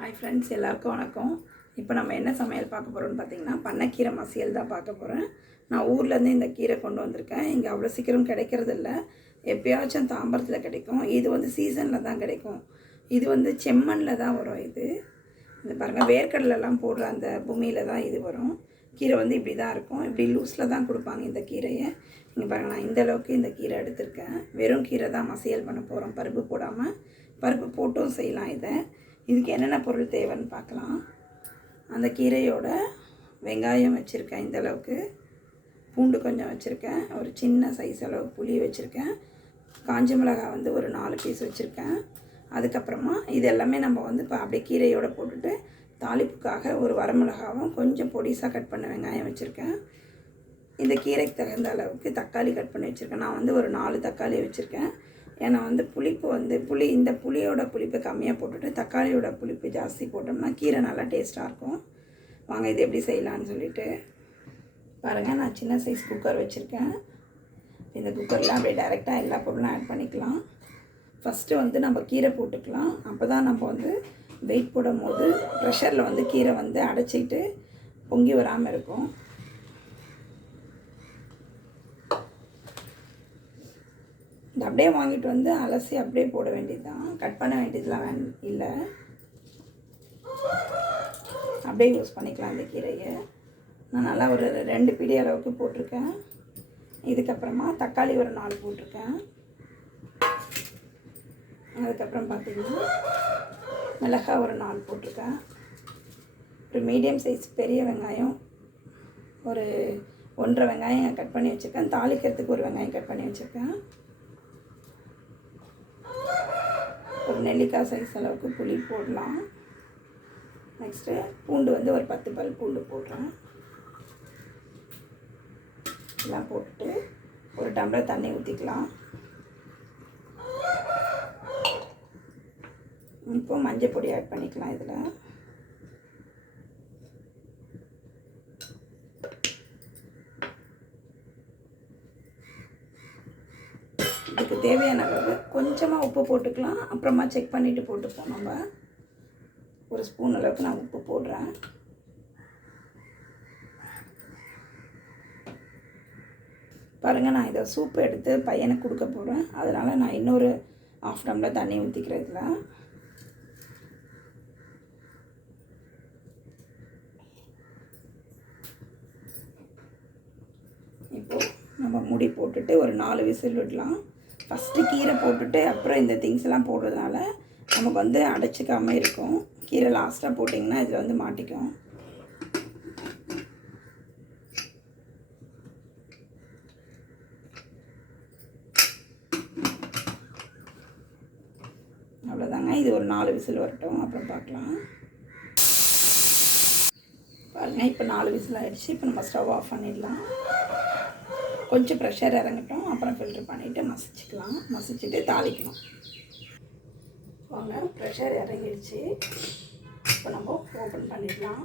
Hi friends, எல்லாருக்கும் வணக்கம். இப்போ நம்ம என்ன சமையல் பார்க்க போகிறோம்னு பார்த்தீங்கன்னா, பண்ணைக்கீரை மசியல் தான் பார்க்க போகிறேன். நான் ஊர்லேருந்து இந்த கீரை கொண்டு வந்திருக்கேன். இங்கே அவ்வளோ சீக்கிரம் கிடைக்கிறதில்ல, எப்பயாச்சும் தாம்பரத்தில் கிடைக்கும். இது வந்து சீசனில் தான் கிடைக்கும். இது வந்து செம்மண்ணில் தான் வரும். இந்த பாருங்கள், வேர்க்கடலெல்லாம் போடுற அந்த பூமியில் தான் இது வரும். கீரை வந்து இப்படி தான் இருக்கும். இப்படி லூஸில் தான் கொடுப்பாங்க இந்த கீரையை. இங்கே பாருங்கள், நான் இந்தளவுக்கு இந்த கீரை எடுத்திருக்கேன். வெறும் கீரை தான் மசியல் பண்ண போகிறோம், பருப்பு போடாமல். பருப்பு போட்டும் செய்யலாம். இதுக்கு என்னென்ன பொருள் தேவைன்னு பார்க்கலாம். அந்த கீரையோட வெங்காயம் வச்சுருக்கேன், இந்தளவுக்கு. பூண்டு கொஞ்சம் வச்சுருக்கேன். ஒரு சின்ன சைஸ் அளவுக்கு புளி வச்சுருக்கேன். காஞ்ச மிளகாய் வந்து ஒரு 4 பீஸ் வச்சுருக்கேன். அதுக்கப்புறமா இது எல்லாமே நம்ம வந்து இப்போ அப்படியே கீரையோடு போட்டுட்டு தாளிப்புக்காக ஒரு வரமிளகாவும் கொஞ்சம் பொடிசாக கட் பண்ண வெங்காயம் வச்சுருக்கேன். இந்த கீரைக்கு தகுந்த அளவுக்கு தக்காளி கட் பண்ணி வச்சுருக்கேன். நான் வந்து ஒரு 4 தக்காளி வச்சுருக்கேன். ஏன்னா வந்து புளிப்பு வந்து இந்த புளியோட புளிப்பு கம்மியாக போட்டுட்டு தக்காளியோட புளிப்பு ஜாஸ்தி போட்டோம்னா கீரை நல்லா டேஸ்ட்டாக இருக்கும். வாங்க இது எப்படி செய்யலான்னு சொல்லிட்டு பாருங்கள். நான் சின்ன சைஸ் குக்கர் வச்சுருக்கேன். இந்த குக்கரில் அப்படியே டைரெக்டாக எல்லா பொருளும் ஆட் பண்ணிக்கலாம். ஃபஸ்ட்டு வந்து நம்ம கீரை போட்டுக்கலாம். அப்போ தான் நம்ம வந்து வெயிட் போடும் போது ப்ரெஷரில் வந்து கீரை வந்து அடைச்சிக்கிட்டு பொங்கி வராமல் இருக்கும். இந்த அப்படியே வாங்கிட்டு வந்து அலசி அப்படியே போட வேண்டியது தான், கட் பண்ண வேண்டியதுலாம் இல்லை. அப்படியே யூஸ் பண்ணிக்கலாம் இந்த கீரையை. நான் நல்லா ஒரு 2 பிடி அளவுக்கு போட்டிருக்கேன். இதுக்கப்புறமா தக்காளி ஒரு 4 போட்டிருக்கேன். அதுக்கப்புறம் பார்த்திங்கன்னா மிளகாய் ஒரு 4 போட்டிருக்கேன். ஒரு மீடியம் சைஸ் பெரிய வெங்காயம் ஒரு 1.5 வெங்காயம் கட் பண்ணி வச்சுருக்கேன். தாளிக்கிறதுக்கு ஒரு வெங்காயம் கட் பண்ணி வச்சுருக்கேன். ஒரு நெல்லிக்காய் சைஸ் அளவுக்கு புளி போடலாம். நெக்ஸ்ட்டு பூண்டு வந்து ஒரு 10 பல் பூண்டு போடுறேன். எல்லாம் போட்டுட்டு ஒரு டம்ளர் தண்ணி ஊற்றிக்கலாம். இப்போ மஞ்சள் பொடி ஆட் பண்ணிக்கலாம். இதில் இதுக்கு தேவையான அளவு கொஞ்சமாக உப்பு போட்டுக்கலாம். அப்புறமா செக் பண்ணிவிட்டு போட்டுப்போம். நம்ம ஒரு ஸ்பூன் அளவுக்கு நான் உப்பு போடுறேன். பாருங்கள், நான் இதை சூப்பு எடுத்து பையனுக்கு கொடுக்க போகிறேன். அதனால் நான் இன்னொரு 1/2 டம்ளர் தண்ணி ஊற்றிக்கிறேன். இதில் இப்போது நம்ம மூடி போட்டுட்டு ஒரு 4 விசில் விடலாம். ஃபஸ்ட்டு கீரை போட்டுட்டு அப்புறம் இந்த திங்ஸ் எல்லாம் போடுறதுனால நமக்கு வந்து அடைச்சிக்காமல் இருக்கும். கீரை லாஸ்ட்டாக போட்டிங்கன்னா இதில் வந்து மாட்டிக்கும். அவ்வளோதாங்க. இது ஒரு 4 விசில் வரட்டும், அப்புறம் பார்க்கலாம். பாருங்கள், இப்போ 4 விசில் ஆகிடுச்சு. இப்போ நம்ம ஸ்டவ் ஆஃப் பண்ணிடலாம். கொஞ்சம் ப்ரெஷர் இறங்கட்டும், அப்புறம் ஃபில்ட்ரு பண்ணிவிட்டு மசிச்சுக்கலாம். மசிச்சுட்டு தாளிக்கணும். வாங்க, ப்ரெஷர் இறங்கிடுச்சு. இப்போ நம்ம ஓப்பன் பண்ணிடலாம்.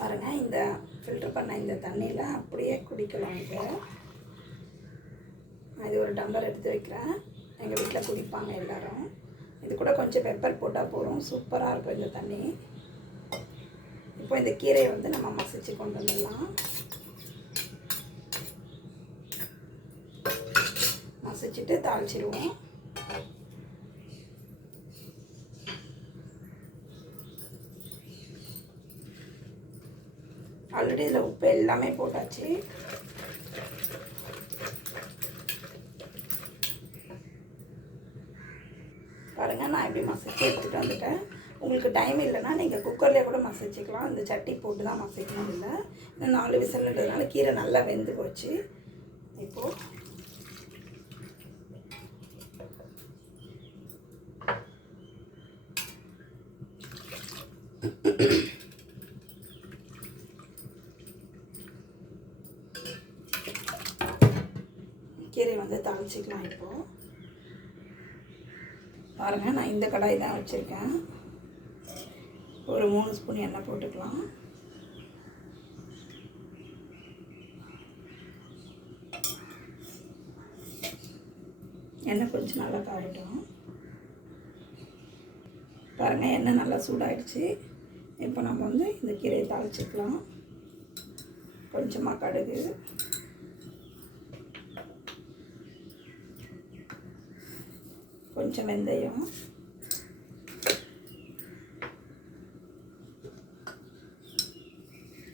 பாருங்கள், இந்த ஃபில்ட்ரு பண்ண இந்த தண்ணியில் அப்படியே குடிக்கலாம். இது ஒரு டம்ளர் எடுத்து வைக்கிறேன். எங்கள் வீட்டில் குடிப்பாங்க எல்லோரும். இது கூட கொஞ்சம் பெப்பர் போட்டால் போதும், சூப்பராக இருக்கும் இந்த தண்ணி. இப்போ இந்த கீரையை வந்து நம்ம மசிச்சு கொண்டு வந்துடலாம். மசிச்சுட்டு தாளிச்சிடுவோம். ஆல்ரெடி இதில் உப்பு எல்லாமே போட்டாச்சு. பாருங்கள், நான் இப்படி மசிச்சு எடுத்துகிட்டு வந்துட்டேன். உங்களுக்கு டைம் இல்லைன்னா நீங்கள் குக்கர்லேயே கூட மசிச்சுக்கலாம். இந்த சட்டி போட்டு தான் மசிக்கணும். இல்லை இன்னும் 4 விசில்ன்றதுனால கீரை நல்லா வெந்து போச்சு. இப்போது கீரை வந்து தாளிச்சிக்கலாம். இப்போது பாருங்கள், நான் இந்த கடாய் தான் வச்சுருக்கேன். ஒரு 3 ஸ்பூன் எண்ணெய் போட்டுக்கலாம். எண்ணெய் கொஞ்சம் நல்லா காயட்டும். பாருங்கள், எண்ணெய் நல்லா சூடாகிடுச்சு. இப்போ நம்ம வந்து இந்த கீரையை தாளிச்சிக்கலாம். கொஞ்சமாக கடுகு, கொஞ்சம் வெந்தயம்,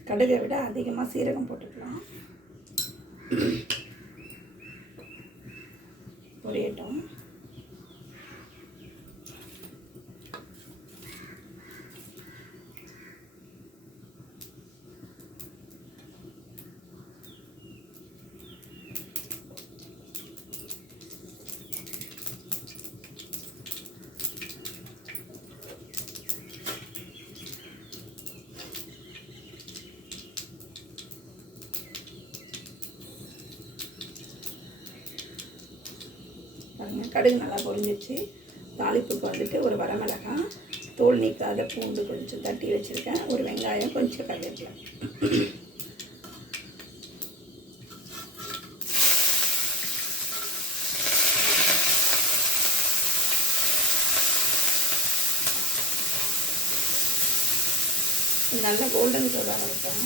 கடுகை விட அதிகமாக சீரகம் போட்டுக்கலாம். பொரியட்டும். கடுகு நல்லா பொரிஞ்சிச்சு. தாளிப்புக்கு வந்துட்டு ஒரு வரமிளகாய், தோல் நீக்காத பூண்டு கொஞ்சம் தட்டி வச்சுருக்கேன், ஒரு வெங்காயம், கொஞ்சம் கருவேப்பிலை. நல்லா கோல்டன் கலராக இருக்கும்.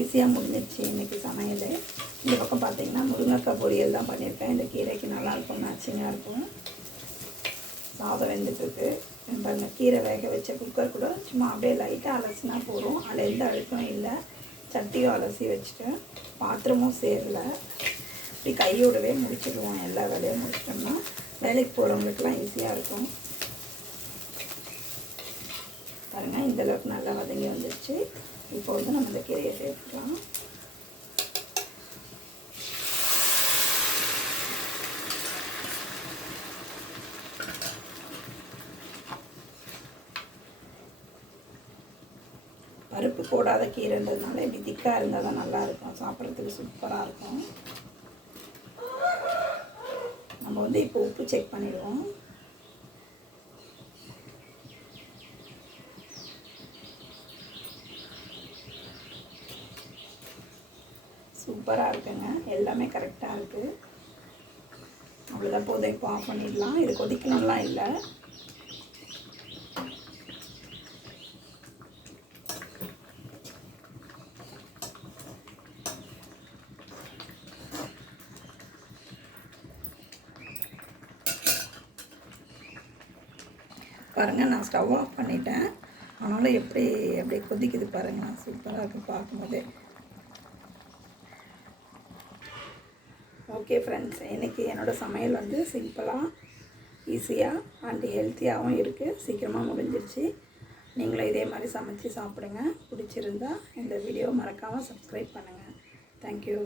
ஈஸியாக முடிஞ்சிடுச்சு இன்றைக்கி சமையல். இந்த பக்கம் பார்த்திங்கன்னா முருங்கைக்காய் பொரியல் தான் பண்ணியிருக்கேன். இந்த கீரைக்கு நல்லாயிருக்கும், மேட்சிங்காக இருக்கும். சாதம் வெந்துட்டுருக்கு. பாருங்க, கீரை வேக வச்ச குக்கர் கூட சும்மா அப்படியே லைட்டாக அலசினா போதும். அதில் எந்த அழுக்கும் இல்லை. சட்டியும் அலசி வச்சுட்டேன், பாத்திரமும் சேரலை. இப்படி கையோடவே முடிச்சிடுவோம். எல்லா வேலையும் முடிச்சிட்டோம்னா வேலைக்கு போகிறவங்களுக்குலாம் ஈஸியாக இருக்கும். பாருங்கள், இந்தளவுக்கு நல்லா வதங்கி வந்துடுச்சு. இப்போ வந்து நம்ம இந்த கீரையை சேர்த்துக்கலாம். பருப்பு போடாத கீரைன்றதுனால இப்படி திக்காக இருந்தால் தான் நல்லாயிருக்கும், சாப்பிட்றதுக்கு சூப்பராக இருக்கும். நம்ம வந்து இப்போ உப்பு செக் பண்ணிடுவோம். சூப்பராக இருக்குங்க, எல்லாமே கரெக்டாக இருக்குது. அவ்வளோதான், போதும். இப்போ ஆஃப் பண்ணிடலாம். இது கொதிக்கணும்லாம் இல்லை. பாருங்கள், நான் ஸ்டவ் ஆஃப் பண்ணிட்டேன். ஆனாலும் எப்படி கொதிக்குது பாருங்கள், சூப்பராக இருக்குது பார்க்கும்போதே. ஓகே ஃப்ரெண்ட்ஸ், இன்றைக்கி என்னோடய சமையல் வந்து சிம்பிளாக, ஈஸியாக அண்ட் ஹெல்த்தியாகவும் இருக்குது. சீக்கிரமாக முடிஞ்சிருச்சு. நீங்களும் இதே மாதிரி சமைச்சு சாப்பிடுங்க. பிடிச்சிருந்தா இந்த வீடியோ மறக்காமல் சப்ஸ்கிரைப் பண்ணுங்கள். தேங்க்யூ.